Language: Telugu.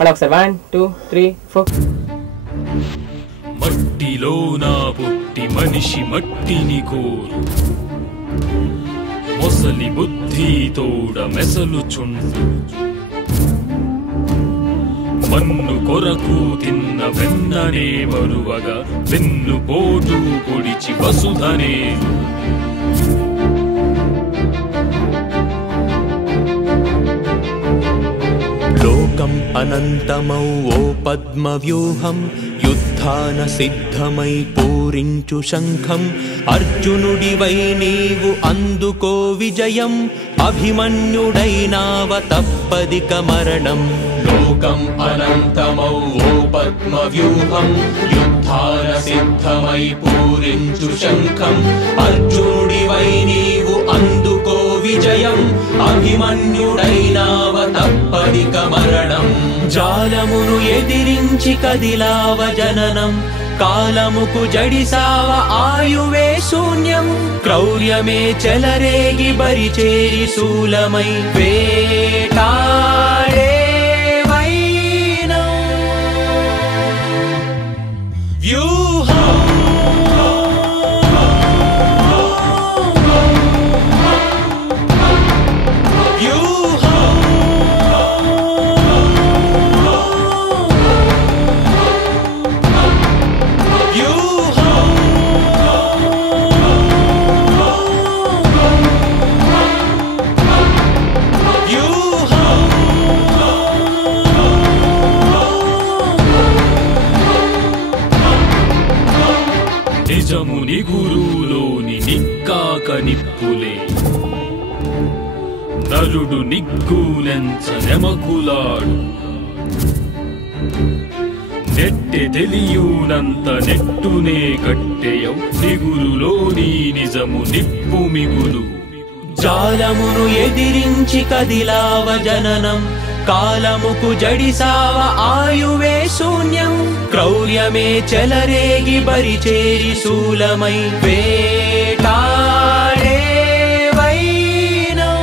మళ్ళీ ఒకసారి 1 2 3 4. మట్టిలోన పుట్టి మనిషి మట్టిని కోరు, మొసలి బుద్ధి తోడ మెసలుచుండు, మన్ను కొరకు తిన్న వెన్ననే మరువగా వెన్ను పోటు పొడిచి వసుధనే. లోకం అనంతమౌ ఓ పద్మవ్యూహం, యుద్ధాన సిద్ధమై పూరించు శంఖం. అర్జునుడివై నీవు అందుకో విజయం, అభిమన్యుడైనావ తప్పదిక మరణం. లోకం అనంతమౌ ఓ పద్మవ్యూహం, యుద్ధాన సిద్ధమై పూరించు శంఖం. అర్జునుడివై నీవు అందుకో విజయం, అభిమన్యుడైనావ తప్పదిక మరణం. జాలమును ఎదిరించి కదిలావ జననం, కాలముకు జడిసావ ఆయువే శూన్యం. క్రౌర్యమే చెలరేగి బరిచేరి శూలమై వేటాడే వైనం. వ్యూహం నిజముని గురువులోని నిక్కాక నిప్పులే, నరుడు నిగ్గునెంచ నెమకులాడు. నెట్టె తెలియునంత నెట్టునే కట్టెయౌ, నిగురులోని నిజము నిప్పు మిగులు. జాలమును ఎదిరించి కదిలావ జననం, కాలముకు జడిసావ ఆయువే శూన్యం. క్రౌర్యమే చెలరేగి బరిచేరి శూలమై వేటాడే వైనం.